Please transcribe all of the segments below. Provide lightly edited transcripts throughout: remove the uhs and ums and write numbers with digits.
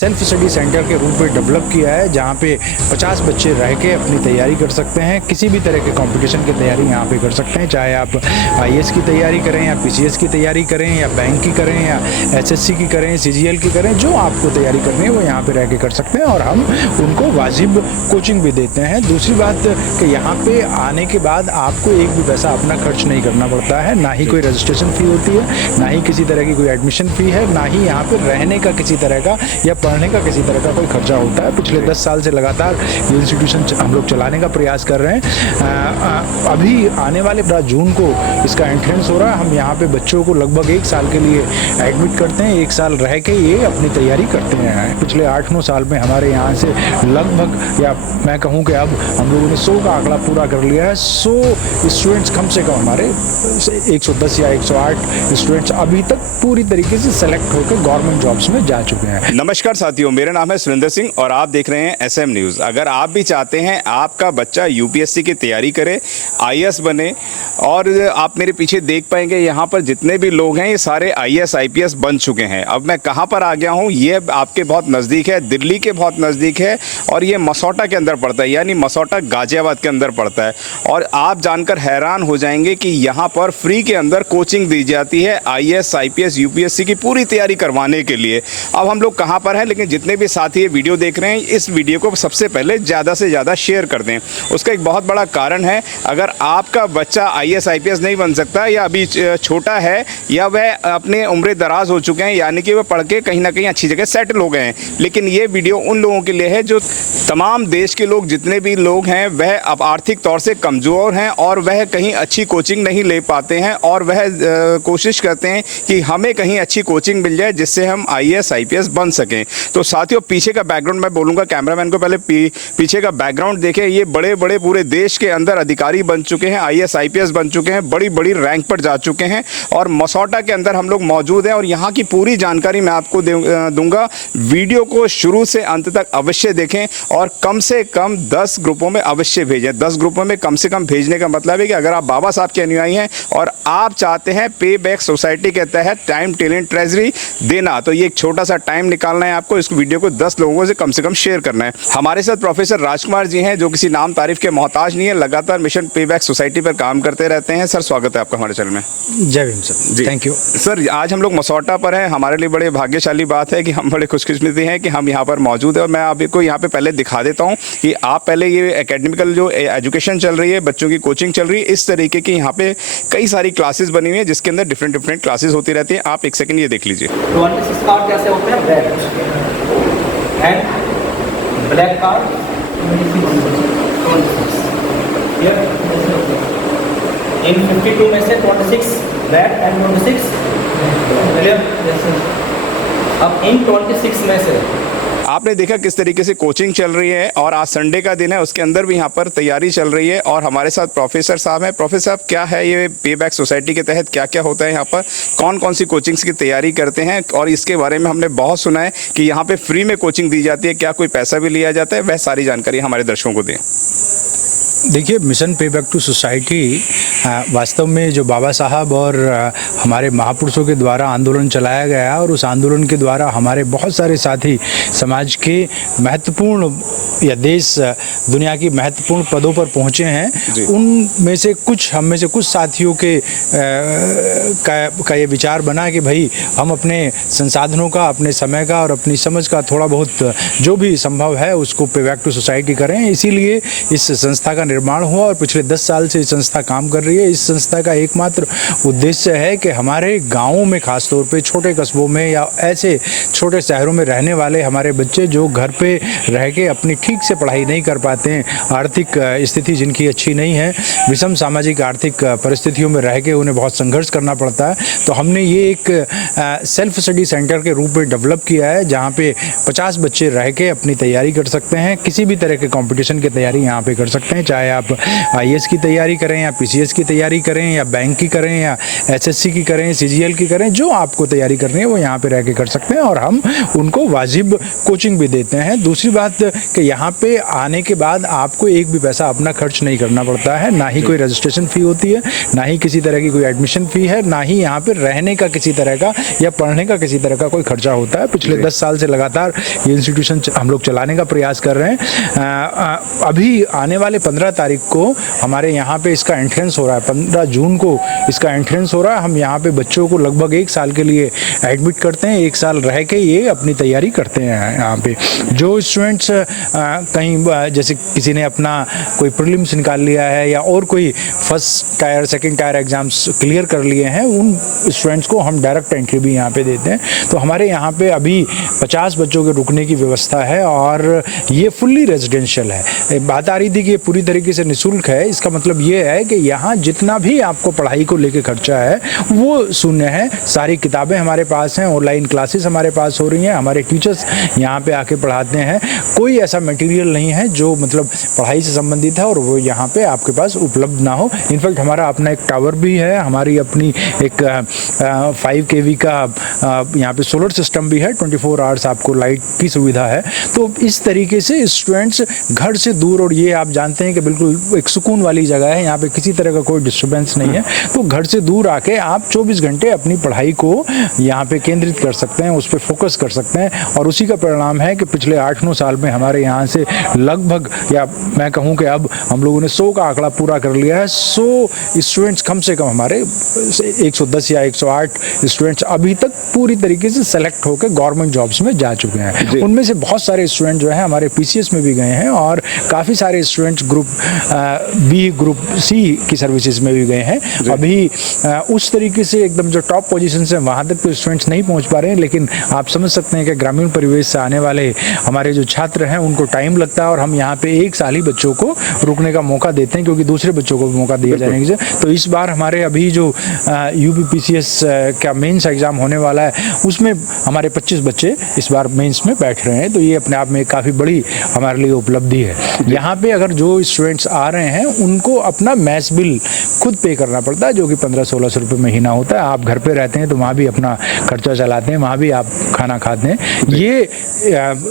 Self study centre के रूप में डेवलप किया है, जहाँ पे 50 बच्चे रह के अपनी तैयारी कर सकते हैं। किसी भी तरह के कंपटीशन की तैयारी यहाँ पे कर सकते हैं, चाहे आप आईएएस की तैयारी करें या पीसीएस की तैयारी करें या बैंक की करें या एसएससी की करें, सीजीएल की करें, जो आपको तैयारी करनी है वो यहाँ पे रह के कर सकते हैं और हम उनको वाजिब कोचिंग भी देते हैं। दूसरी बात कि यहाँ पे आने के बाद आपको एक भी पैसा अपना खर्च नहीं करना पड़ता है, ना ही कोई रजिस्ट्रेशन फ़ी होती है, ना ही किसी तरह की कोई एडमिशन फ़ी है, ना ही यहाँ पे रहने का किसी तरह का या पढ़ने का किसी तरह का कोई खर्चा होता है। पिछले 10 साल से लगातार ये इंस्टीट्यूशन हम लोग चलाने का प्रयास कर रहे हैं। अभी आने वाले 15 जून को इसका एंट्रेंस हो रहा है। हम यहाँ पे बच्चों को लगभग 1 साल के लिए एडमिट करते हैं, 1 साल रह के ये अपनी तैयारी करते हैं। पिछले 8-9 साल में हमारे यहाँ से लगभग, या मैं कहूँ कि अब हम लोगों ने 100 का आंकड़ा पूरा कर लिया है। 100 स्टूडेंट्स कम से कम हमारे 110 या 108 स्टूडेंट्स अभी तक पूरी तरीके से सेलेक्ट होकर गवर्नमेंट जॉब्स में जा चुके हैं। नमस्कार साथियों, मेरा नाम है सुरेंद्र सिंह और आप देख रहे हैं एसएम न्यूज़। अगर आप भी चाहते हैं आपका बच्चा यूपीएससी की तैयारी करे, आईएएस बने, और आप मेरे पीछे देख पाएंगे यहाँ पर जितने भी लोग हैं ये सारे आईएएस आईपीएस बन चुके हैं। अब मैं कहाँ पर आ गया हूँ, ये आपके बहुत नज़दीक है, दिल्ली के बहुत नज़दीक है और ये मसौटा के अंदर पड़ता है, यानी मसौटा गाजियाबाद के अंदर पड़ता है। और आप जानकर हैरान हो जाएंगे कि यहाँ पर फ्री के अंदर कोचिंग दी जाती है आईएएस आईपीएस यूपीएससी की पूरी तैयारी करवाने के लिए। अब हम लोग कहाँ पर हैं, लेकिन जितने भी साथी ये वीडियो देख रहे हैं, इस वीडियो को सबसे पहले ज़्यादा से ज़्यादा शेयर कर दें। उसका एक बहुत बड़ा कारण है, अगर आपका बच्चा आईएएस आईपीएस नहीं बन सकता या अभी छोटा है या वह अपने उम्र दराज हो चुके हैं, यानी कि वह पढ़ के कहीं ना कहीं अच्छी जगह सेटल हो गए हैं, लेकिन ये वीडियो उन लोगों के लिए है जो तमाम देश के लोग, जितने भी लोग हैं वह अब आर्थिक तौर से कमज़ोर हैं और वह कहीं अच्छी कोचिंग नहीं ले पाते हैं और वह कोशिश करते हैं कि हमें कहीं अच्छी कोचिंग मिल जाए जिससे हम आईएएस आईपीएस बन सकें। तो साथियों, पीछे का बैकग्राउंड मैं बोलूँगा, कैमरामैन को पहले पीछे का बैकग्राउंड देखें। ये बड़े बड़े पूरे देश के अंदर अधिकारी बन चुके हैं, आईएएस आईपीएस बन चुके हैं, बड़ी बड़ी रैंक पर जा चुके हैं और मसौटा के अंदर हम लोग मौजूद हैं और यहाँ की पूरी जानकारी मैं आपको दूंगा। वीडियो को शुरू से अंत तक अवश्य देखें और कम से कम 10 ग्रुपों में अवश्य भेजें। 10 ग्रुपों में कम से कम भेजने का मतलब है कि अगर आप बाबा साहब के अनुयायी हैं और आप चाहते हैं पे बैक सोसाइटी के तहत टाइम टैलेंट ट्रेजरी देना, तो ये एक छोटा सा टाइम निकालना है आपको। इस वीडियो को 10 लोगों से कम शेयर करना है। हमारे साथ प्रोफेसर राजकुमार जी हैं, जो किसी नाम तारीफ के मोहताज नहीं है, लगातार मिशन पे बैक सोसाइटी पर काम करते रहते हैं। सर, स्वागत है आपका हमारे चैनल में। Jai Bhim sir ji, thank you sir. आज हम लोग मसौटा पर हैं। हमारे लिए बड़े भाग्यशाली बात है कि हम बड़े खुशकिस्मती हैं कि हम यहाँ पर मौजूद हैं और मैं आपको यहाँ पे पहले दिखा देता हूँ कि आप पहले ये एकेडमिकल जो एजुकेशन चल रही है, बच्चों की कोचिंग चल रही है, इस तरीके की यहाँ पे कई सारी क्लासेस बनी हुई है जिसके अंदर डिफरेंट क्लासेस होती रहती है। आप एक सेकंड ये देख लीजिए। 26 कार्ड कैसे होते हैं, रेड एंड ब्लैक कार्ड 26 इन 52 में से 26 रेड एंड 26 क्लियर। अब इन 26 में से आपने देखा किस तरीके से कोचिंग चल रही है और आज संडे का दिन है, उसके अंदर भी यहाँ पर तैयारी चल रही है और हमारे साथ प्रोफेसर साहब हैं। प्रोफेसर साहब, क्या है ये पे बैक सोसाइटी के तहत क्या क्या होता है यहाँ पर, कौन कौन सी कोचिंग्स की तैयारी करते हैं, और इसके बारे में हमने बहुत सुना है कि यहाँ पे फ्री में कोचिंग दी जाती है, क्या कोई पैसा भी लिया जाता है? वह सारी जानकारी हमारे दर्शकों को दें। देखिए, मिशन पे बैक टू सोसाइटी वास्तव में जो बाबा साहब और हमारे महापुरुषों के द्वारा आंदोलन चलाया गया और उस आंदोलन के द्वारा हमारे बहुत सारे साथी समाज के महत्वपूर्ण या देश दुनिया की महत्वपूर्ण पदों पर पहुंचे हैं, उनमें से कुछ, हम में से कुछ साथियों के का ये विचार बना कि भाई हम अपने संसाधनों का, अपने समय का और अपनी समझ का थोड़ा बहुत जो भी संभव है उसको पे बैक टू सोसाइटी करें। इसीलिए इस संस्था का निर्माण हुआ और पिछले 10 साल से संस्था काम कर रही है। इस संस्था का एकमात्र उद्देश्य है कि हमारे गाँवों में, खासतौर पे छोटे कस्बों में या ऐसे छोटे शहरों में रहने वाले हमारे बच्चे जो घर पे रह के अपनी ठीक से पढ़ाई नहीं कर पाते हैं, आर्थिक स्थिति जिनकी अच्छी नहीं है, विषम सामाजिक आर्थिक परिस्थितियों में रह के उन्हें बहुत संघर्ष करना पड़ता है, तो हमने ये एक सेल्फ स्टडी सेंटर के रूप में डेवलप किया है, जहाँ पे 50 बच्चे रह के अपनी तैयारी कर सकते हैं। किसी भी तरह के कंपटीशन की तैयारी यहाँ पे कर सकते हैं, चाहे चाहे आप IAS की तैयारी करें या PCS की तैयारी करें या बैंक की करें या SSC की करें, CGL की करें, जो आपको तैयारी करनी है वो यहाँ पे रह के कर सकते हैं और हम उनको वाजिब कोचिंग भी देते हैं। दूसरी बात कि यहाँ पे आने के बाद आपको एक भी पैसा अपना खर्च नहीं करना पड़ता है, ना ही कोई रजिस्ट्रेशन फ़ी होती है, ना ही किसी तरह की कोई एडमिशन फ़ी है, ना ही यहाँ पे रहने का किसी तरह का या पढ़ने का किसी तरह का कोई खर्चा होता है। पिछले 10 साल से लगातार ये इंस्टीट्यूशन हम लोग चलाने का प्रयास कर रहे हैं। अभी आने वाले 15 तारीख को हमारे यहाँ पे इसका एंट्रेंस हो रहा है, 15 जून को इसका एंट्रेंस हो रहा है। हम यहाँ पे बच्चों को लगभग 1 साल के लिए एडमिट करते हैं, 1 साल रह के ये अपनी तैयारी करते हैं। यहाँ पे जो स्टूडेंट्स कहीं जैसे किसी ने अपना कोई प्रीलिम्स निकाल लिया है या और कोई first tier second tier exams clear कर लिए हैं, उन स्टूडेंट्स को हम डायरेक्ट एंट्री भी यहाँ पे देते हैं। तो हमारे यहाँ पे अभी 50 बच्चों के रुकने की व्यवस्था है और ये फुल्ली रेजिडेंशियल है। बात आ रही थी कि ये पूरी तरीके से निःशुल्क है, इसका मतलब ये है कि यहाँ जितना भी आपको पढ़ाई को लेके खर्चा है वो शून्य है। सारी किताबें हमारे पास हैं, ऑनलाइन क्लासेस हमारे पास हो रही हैं, हमारे टीचर्स यहाँ पे आके पढ़ाते हैं। कोई ऐसा मटेरियल नहीं है जो मतलब पढ़ाई से संबंधित है और वो यहाँ पे आपके पास उपलब्ध ना हो। इनफैक्ट हमारा अपना एक टावर भी है, हमारी अपनी एक 5 kV का यहाँ पे सोलर सिस्टम भी है, 24 आवर्स आपको लाइट की सुविधा है। तो इस तरीके से स्टूडेंट्स घर से दूर, और ये आप जानते हैं कि बिल्कुल एक सुकून वाली जगह है, यहाँ पे किसी तरह का कोई डिस्टर्बेंस नहीं है। तो घर से दूर आके आप 24 घंटे अपनी पढ़ाई को यहाँ पे केंद्रित कर सकते हैं, उस पर फोकस कर सकते हैं। और उसी का परिणाम है कि पिछले 8-9 साल में हमारे यहाँ से लगभग, या मैं कहूँ कि अब हम लोगों ने 100 का आंकड़ा पूरा कर लिया है। 100 स्टूडेंट्स कम से कम हमारे 110 या 108 स्टूडेंट्स अभी तक पूरी तरीके से सेलेक्ट होकर गवर्नमेंट जॉब्स में जा चुके हैं। उनमें से बहुत सारे स्टूडेंट जो हैं हमारे PCS में भी गए हैं और काफ़ी सारे students group B, group C की सर्विसेज में भी गए हैं। अभी उस तरीके से एकदम जो टॉप पोजीशन है वहाँ तक तो स्टूडेंट्स नहीं पहुँच पा रहे हैं, लेकिन आप समझ सकते हैं कि ग्रामीण परिवेश से आने वाले हमारे जो छात्र हैं उनको टाइम लगता है और हम यहाँ पे 1 साल ही बच्चों को रुकने का मौका देते हैं, क्योंकि दूसरे बच्चों को भी मौका दिया जाने के। तो इस बार हमारे अभी जो UP PCS का मेंस एग्ज़ाम होने वाला है उसमें हमारे 25 बच्चे इस बार मेंस में बैठ रहे हैं। तो ये अपने आप में काफ़ी बड़ी हमारे लिए उपलब्धि है। यहाँ पे अगर जो स्टूडेंट्स आ रहे हैं उनको अपना मैस बिल खुद पे करना पड़ता है, जो कि 1500-1600 रुपये महीना होता है। आप घर पे रहते हैं तो वहाँ भी अपना खर्चा चलाते हैं, वहाँ भी आप खाना खाते हैं, ये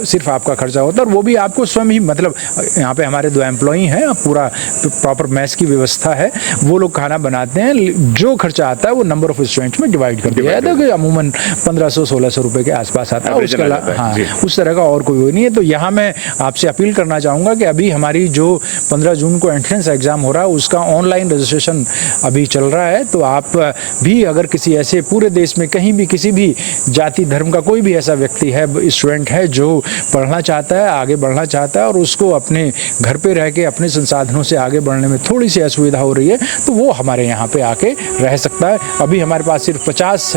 सिर्फ आपका खर्चा होता है और वो भी आपको स्वयं ही, मतलब यहाँ पे हमारे 2 एम्प्लॉई हैं, पूरा प्रॉपर मैस की व्यवस्था है, वो लोग खाना बनाते हैं। जो खर्चा आता है वो नंबर ऑफ स्टूडेंट्स में डिवाइड कर दिया जाता है, कि अमूमन 1500-1600 रुपये के आसपास आता है। उसके अलावा हाँ, उस तरह का और कोई नहीं है। तो यहाँ मैं आपसे अपील करना चाहूँगा कि अभी हमारी जो 15 जून को एंट्रेंस एग्ज़ाम हो रहा है उसका ऑनलाइन रजिस्ट्रेशन अभी चल रहा है। तो आप भी अगर किसी ऐसे पूरे देश में कहीं भी किसी भी जाति धर्म का कोई भी ऐसा व्यक्ति है, स्टूडेंट है, जो पढ़ना चाहता है, आगे बढ़ना चाहता है और उसको अपने घर पे रह के अपने संसाधनों से आगे बढ़ने में थोड़ी सी असुविधा हो रही है, तो वो हमारे यहाँ पे आके रह सकता है। अभी हमारे पास सिर्फ 50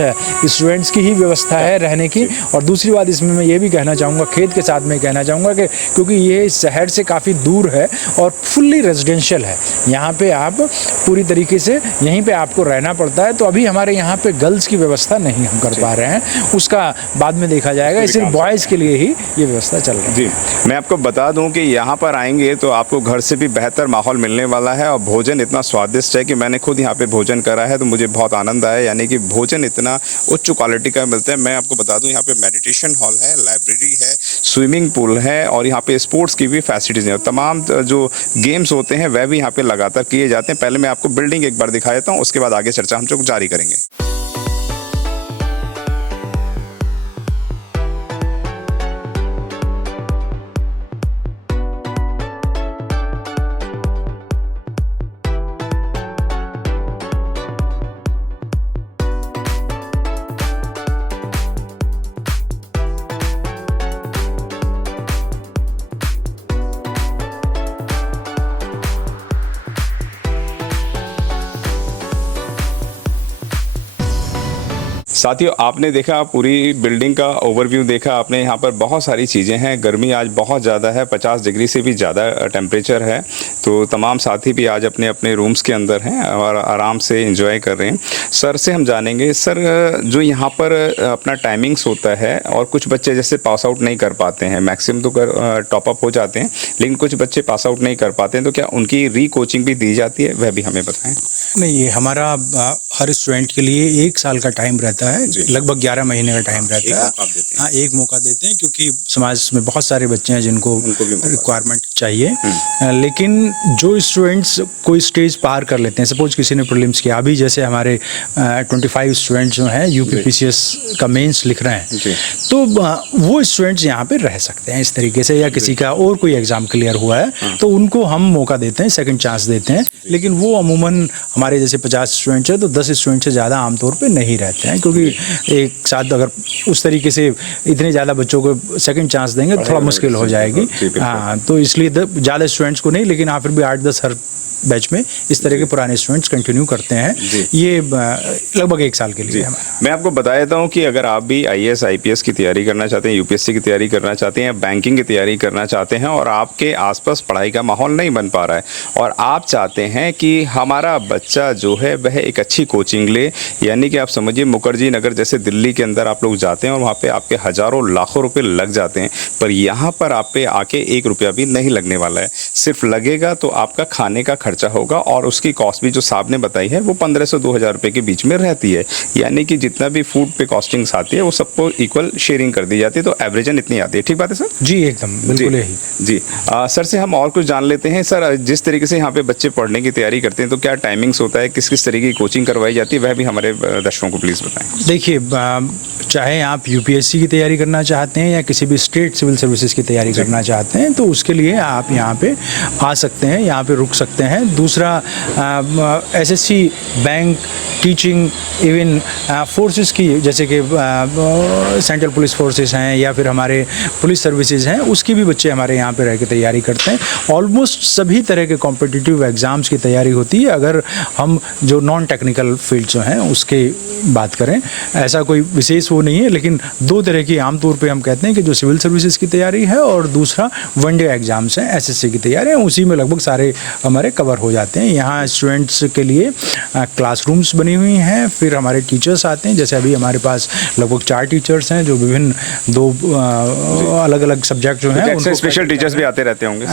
स्टूडेंट्स की ही व्यवस्था है रहने की। और दूसरी बात इसमें मैं ये भी कहना चाहूँगा, खेद के साथ में कहना चाहूँगा कि क्योंकि ये शहर से काफ़ी दूर है और फुल्ली रेजिडेंशियल है, यहाँ पे आप पूरी तरीके से यहीं पे आपको रहना पड़ता है। तो अभी हमारे यहाँ पे गर्ल्स की व्यवस्था नहीं हम कर पा रहे हैं, उसका बाद में देखा जाएगा। सिर्फ बॉयज़ के लिए ही ये व्यवस्था चल रही है। जी, मैं आपको बता दूं कि यहाँ पर आएंगे तो आपको घर से भी बेहतर माहौल मिलने वाला है और भोजन इतना स्वादिष्ट है कि मैंने खुद यहाँ पे भोजन करा है तो मुझे बहुत आनंद आया। यानी कि भोजन इतना उच्च क्वालिटी का मिलता है। मैं आपको बता दूं यहाँ पे मेडिटेशन हॉल है, लाइब्रेरी है, स्विमिंग पूल है और यहाँ पे स्पोर्ट्स की भी फैसिलिटीज़ हैं। तमाम जो गेम्स होते हैं वह भी यहाँ पे लगातार किए जाते हैं। पहले मैं आपको बिल्डिंग एक बार दिखा देता हूँ, उसके बाद आगे चर्चा हम लोग जारी करेंगे। साथियों, आपने देखा पूरी बिल्डिंग का ओवरव्यू देखा आपने। यहाँ पर बहुत सारी चीज़ें हैं। गर्मी आज बहुत ज़्यादा है, 50 डिग्री से भी ज़्यादा टेम्परेचर है। तो तमाम साथी भी आज अपने अपने रूम्स के अंदर हैं और आराम से एंजॉय कर रहे हैं। सर से हम जानेंगे, सर जो यहाँ पर अपना टाइमिंग्स होता है और कुछ बच्चे जैसे पास आउट नहीं कर पाते हैं, मैक्सिमम तो टॉप अप हो जाते हैं, लेकिन कुछ बच्चे पास आउट नहीं कर पाते हैं, तो क्या उनकी री कोचिंग भी दी जाती है, वह भी हमें बताएं। नहीं, ये हमारा हर स्टूडेंट के लिए 1 साल का टाइम रहता है, लगभग 11 महीने का टाइम रहता है। हाँ, एक मौका देते हैं क्योंकि समाज में बहुत सारे बच्चे हैं जिनको रिक्वायरमेंट चाहिए। लेकिन जो स्टूडेंट्स कोई स्टेज पार कर लेते हैं, सपोज किसी ने प्रीलिम्स किया, अभी जैसे हमारे 25 स्टूडेंट्स जो हैं यूपीपीसीएस का मेंस लिख रहे हैं, तो वो स्टूडेंट्स यहाँ पे रह सकते हैं इस तरीके से, या किसी का और कोई एग्ज़ाम क्लियर हुआ है तो उनको हम मौका देते हैं, सेकंड चांस देते हैं। लेकिन वो अमूमन हमारे जैसे 50 स्टूडेंट्स हैं तो 10 स्टूडेंट से ज़्यादा आमतौर पे नहीं रहते हैं, क्योंकि एक साथ अगर उस तरीके से इतने ज़्यादा बच्चों को सेकंड चांस देंगे तो थोड़ा मुश्किल हो जाएगी। हाँ, तो इसलिए ज़्यादा स्टूडेंट्स को नहीं, लेकिन हाँ फिर भी 8-10 हर बैच में इस तरह के पुराने स्टूडेंट्स कंटिन्यू करते हैं। ये लगभग 1 साल के लिए हमारा। मैं आपको बता देता हूँ कि अगर आप भी आईएएस आईपीएस की तैयारी करना चाहते हैं, यूपीएससी की तैयारी करना चाहते हैं, या बैंकिंग की तैयारी करना चाहते हैं और आपके आसपास पढ़ाई का माहौल नहीं बन पा रहा है और आप चाहते हैं कि हमारा बच्चा जो है वह एक अच्छी कोचिंग ले, यानी कि आप समझिए मुखर्जी नगर जैसे दिल्ली के अंदर आप लोग जाते हैं और वहाँ पर आपके हज़ारों लाखों रुपये लग जाते हैं, पर यहाँ पर आप पे आके 1 रुपया भी नहीं लगने वाला है। सिर्फ लगेगा तो आपका खाने का खर्चा होगा और उसकी कॉस्ट भी जो साहब ने बताई है वो 1500 से 2000 रुपए के बीच में रहती है, यानी कि जितना भी फूड पे कॉस्टिंग्स आती है वो सबको इक्वल शेयरिंग कर दी जाती है, तो एवरेजन इतनी आती है। ठीक बात है सर? जी एकदम बिल्कुल यही जी। सर से हम और कुछ जान लेते हैं। सर, जिस तरीके से यहाँ पे बच्चे पढ़ने की तैयारी करते हैं तो क्या टाइमिंग्स होता है, किस किस तरीके की कोचिंग करवाई जाती है, वह भी हमारे दर्शकों को प्लीज़ बताएं। देखिए, चाहे आप यूपीएससी की तैयारी करना चाहते हैं या किसी भी स्टेट सिविल सर्विसेज की तैयारी करना चाहते हैं तो उसके लिए आप यहाँ पे आ सकते हैं, यहाँ पे रुक सकते हैं। दूसरा, SSC, bank, teaching, even forces की, जैसे कि सेंट्रल पुलिस फोर्सेस हैं या फिर हमारे पुलिस सर्विसेज हैं, उसकी भी बच्चे हमारे यहाँ पे रह के तैयारी करते हैं। ऑलमोस्ट सभी तरह के कॉम्पिटिटिव एग्ज़ाम्स की तैयारी होती है। अगर हम जो नॉन टेक्निकल फील्ड जो हैं उसके बात करें, ऐसा कोई विशेष वो नहीं है, लेकिन 2 तरह की आमतौर पे हम कहते हैं कि जो सिविल सर्विसेज की तैयारी है और दूसरा वनडे एग्ज़ाम्स हैं, एसएससी की तैयारी है, उसी में लगभग सारे हमारे कवर हो जाते हैं। यहाँ स्टूडेंट्स के लिए क्लासरूम्स बनी हुई हैं, फिर हमारे टीचर्स आते हैं, जैसे अभी हमारे पास लगभग 4 टीचर्स हैं जो विभिन्न 2 अलग अलग सब्जेक्ट जो हैं उनको स्पेशल टीचर्स भी आते रहते होंगे,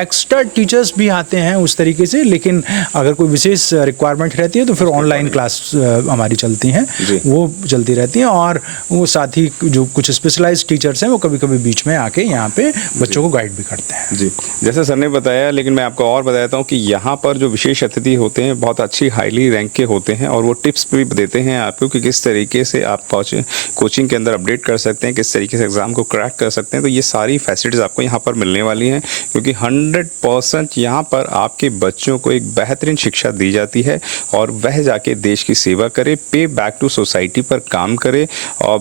एक्स्ट्रा टीचर्स भी आते हैं उस तरीके से, लेकिन अगर कोई विशेष रिक्वायरमेंट रहती है तो फिर ऑनलाइन क्लास हमारी चलती हैं, वो चलती रहती हैं। और वो साथ ही जो कुछ स्पेशलाइज्ड टीचर्स हैं वो कभी कभी बीच में आके यहाँ पे बच्चों को गाइड भी करते हैं। जी, जैसे सर ने बताया, लेकिन मैं आपको और बताता हूँ कि यहाँ पर जो विशेष अतिथि होते हैं बहुत अच्छी हाईली रैंक के होते हैं और वो टिप्स भी देते हैं आपको कि किस तरीके से आप कोचिंग के अंदर अपडेट कर सकते हैं, किस तरीके से एग्ज़ाम को क्रैक कर सकते हैं। तो ये सारी फैसिलिटीज़ आपको यहाँ पर मिलने वाली हैं, क्योंकि 100% यहाँ पर आपके बच्चों को एक बेहतरीन शिक्षा दी जाती है और वह जाके देश की सेवा करे, पे बैक टू सोसाइटी पर काम करे और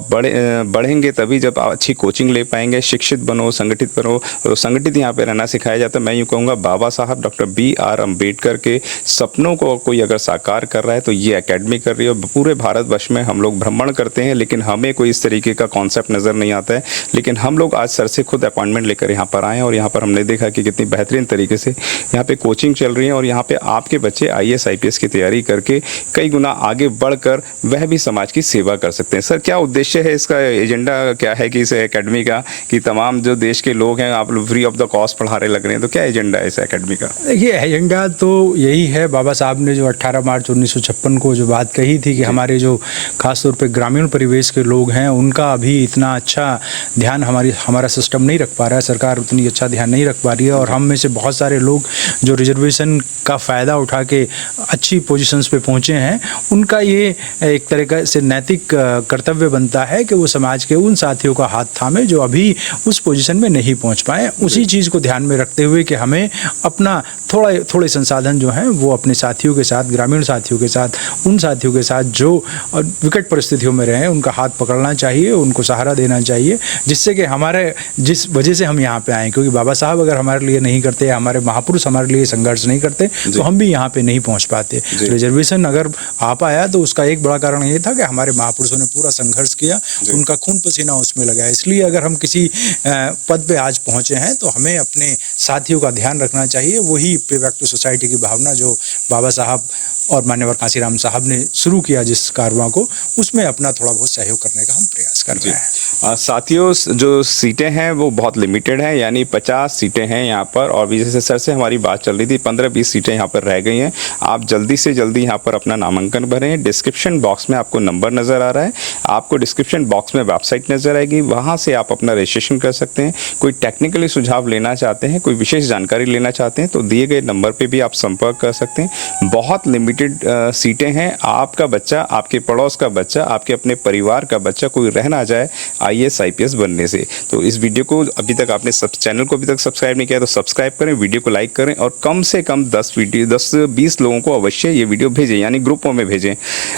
बढ़ेंगे तभी जब अच्छी कोचिंग ले पाएंगे। शिक्षित बनो, संगठित बनो, और संगठित यहाँ पे रहना सिखाया जाता है। मैं यूँ कहूँगा बाबा साहब डॉक्टर B.R. अम्बेडकर के सपनों को कोई अगर साकार कर रहा है तो ये एकेडमी कर रही है। पूरे भारतवर्ष में हम लोग भ्रमण करते हैं लेकिन हमें कोई इस तरीके का कॉन्सेप्ट नज़र नहीं आता है, लेकिन हम लोग आज सर से खुद अपॉइंटमेंट लेकर यहाँ पर आए और यहाँ पर हमने देखा कि कितनी बेहतरीन तरीके से यहाँ पे कोचिंग चल रही है और यहाँ पे आपके बच्चे IAS IPS की तैयारी करके कई गुना आगे बढ़कर वह भी समाज की सेवा कर सकते हैं। सर, क्या उद्देश्य है इसका, एजेंडा क्या है कि इस एकेडमी का, कि तमाम जो देश के लोग हैं आप लोग फ्री ऑफ द कॉस्ट पढ़ाने लग रहे हैं, तो क्या एजेंडा है इस एकेडमी का? देखिए, एजेंडा तो यही है, बाबा साहब ने जो 18 मार्च 1956 को जो बात कही थी कि हमारे जो खासतौर पे ग्रामीण परिवेश के लोग हैं उनका अभी इतना अच्छा ध्यान हमारा सिस्टम नहीं रख पा रहा है, सरकार उतनी अच्छा ध्यान नहीं रख पा रही है और हम में से बहुत सारे लोग जो रिजर्वेशन का फ़ायदा उठा के अच्छी पोजीशंस पे पहुँचे हैं, उनका ये एक तरह से नैतिक कर्तव्य बनता है कि वो समाज के उन साथियों का हाथ थामे जो अभी उस पोजीशन में नहीं पहुँच पाए। उसी चीज़ को ध्यान में रखते हुए कि हमें अपना थोड़ा थोड़े संसाधन जो हैं वो अपने साथियों के साथ, ग्रामीण साथियों के साथ, उन साथियों के साथ जो विकट परिस्थितियों में रहे, उनका हाथ पकड़ना चाहिए, उनको सहारा देना चाहिए, जिससे कि हमारे जिस वजह से हम यहाँ पे आए, क्योंकि बाबा साहब अगर हमारे लिए नहीं करते, हमारे महापुरुष हमारे लिए संघर्ष नहीं करते, तो हम भी यहाँ पे नहीं पहुँच पाते। रिजर्वेशन अगर आ पाया तो उसका एक बड़ा कारण ये था कि हमारे महापुरुषों ने पूरा संघर्ष किया, उनका खून पसीना उसमें लगाया। इसलिए अगर हम किसी पद पे आज पहुँचे हैं तो हमें अपने साथियों का ध्यान रखना चाहिए। वही पे बैक टू सोसाइटी की भावना जो बाबा साहब और मान्यवर कांसीराम साहब ने शुरू किया जिस कारवां को, उसमें अपना थोड़ा बहुत सहयोग करने का हम प्रयास कर रहे हैं। साथियों, जो सीटें हैं वो बहुत लिमिटेड हैं, यानी 50 सीटें हैं यहाँ पर। और भी जैसे सर से हमारी बात चल रही थी, 15-20 सीटें यहाँ पर रह गई हैं। आप जल्दी से जल्दी यहाँ पर अपना नामांकन भरें। डिस्क्रिप्शन बॉक्स में आपको नंबर नज़र आ रहा है, आपको डिस्क्रिप्शन बॉक्स में वेबसाइट नज़र आएगी, वहाँ से आप अपना रजिस्ट्रेशन कर सकते हैं। कोई टेक्निकली सुझाव लेना चाहते हैं, कोई विशेष जानकारी लेना चाहते हैं तो दिए गए नंबर पर भी आप संपर्क कर सकते हैं। बहुत लिमिटेड सीटें हैं। आपका बच्चा, आपके पड़ोस का बच्चा, आपके अपने परिवार का बच्चा कोई रह ना जाए IAS IPS बनने से। तो इस वीडियो को अभी तक आपने चैनल को अभी तक सब्सक्राइब नहीं किया तो सब्सक्राइब करें, वीडियो को लाइक करें और कम से कम 10-20 लोगों को अवश्य ये वीडियो भेजें, यानी ग्रुपों में भेजें।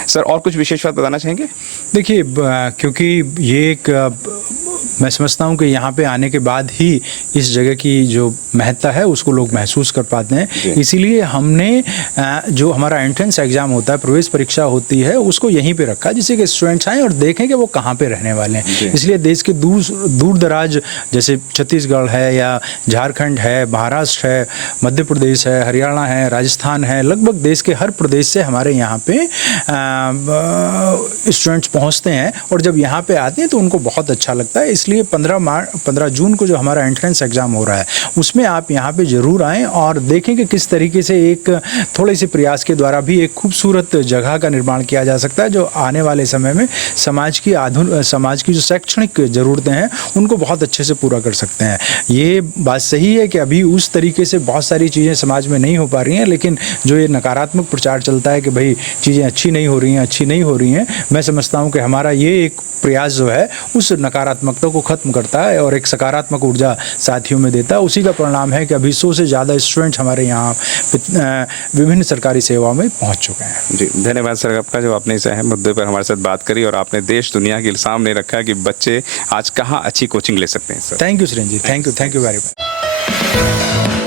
सर, और कुछ विशेष बात बताना चाहेंगे? देखिए, क्योंकि ये एक मैं समझता हूँ कि यहाँ पे आने के बाद ही इस जगह की जो महत्ता है उसको लोग महसूस कर पाते हैं। इसीलिए हमने जो हमारा एंट्रेंस एग्ज़ाम होता है, प्रवेश परीक्षा होती है, उसको यहीं पे रखा जिससे कि स्टूडेंट्स आएँ और देखें कि वो कहाँ पे रहने वाले हैं। इसलिए देश के दूर दराज जैसे छत्तीसगढ़ है या झारखंड है, महाराष्ट्र है, मध्य प्रदेश है, हरियाणा है, राजस्थान है, लगभग देश के हर प्रदेश से हमारे यहाँ पे स्टूडेंट्स पहुँचते हैं और जब यहाँ पे आते हैं तो उनको बहुत अच्छा लगता है। इसलिए 15 जून को जो हमारा एंट्रेंस एग्ज़ाम हो रहा है उसमें आप यहाँ पे ज़रूर आएँ और देखें कि किस तरीके से एक थोड़े से प्रयास के द्वारा भी एक खूबसूरत जगह का निर्माण किया जा सकता है जो आने वाले समय में समाज की जो शैक्षणिक ज़रूरतें हैं उनको बहुत अच्छे से पूरा कर सकते हैं। ये बात सही है कि अभी उस तरीके से बहुत सारी चीज़ें समाज में नहीं हो पा रही हैं, लेकिन जो ये नकारात्मक प्रचार चलता है कि भाई चीज़ें अच्छी नहीं हो रही हैं, मैं समझता हूँ कि हमारा ये एक प्रयास जो है उस नकारात्मकता को ख़त्म करता है और एक सकारात्मक ऊर्जा साथियों में देता है। उसी का परिणाम है कि अभी 100 से ज़्यादा स्टूडेंट हमारे यहाँ विभिन्न सरकारी सेवाओं में पहुँच चुके हैं। जी, धन्यवाद सर आपका, जो आपने इस अहम मुद्दे पर हमारे साथ बात करी और आपने देश दुनिया के सामने रखा कि बच्चे आज कहाँ अच्छी कोचिंग ले सकते हैं। Sir, thank you Surendra ji, thank you very much.